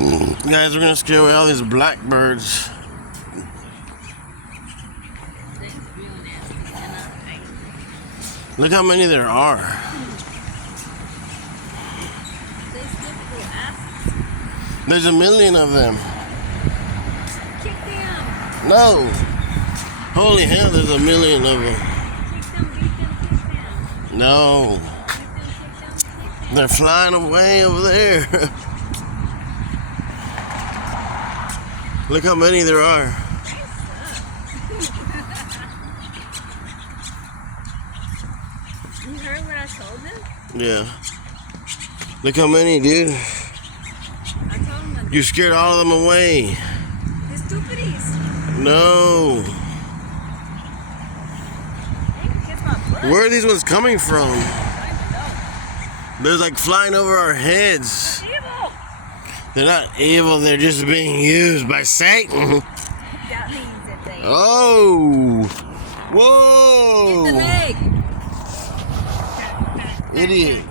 Guys, we're gonna scare away all these blackbirds. Look how many there are. There's a million of them. Kick them. No. Holy hell, there's a million of them. Kick them, beat them, kick them. No. Kick them, kick them. They're flying away over there. Look how many there are. You heard what I told them? Yeah. Look how many, dude. I told them You scared all of them away. the stupidies. No. They kiss my butt. Where are these ones coming from? I They're like flying over our heads. know. Evil. They're not evil, they're just being used by Satan. That means that they Oh. the Whoa. leg. Idiot.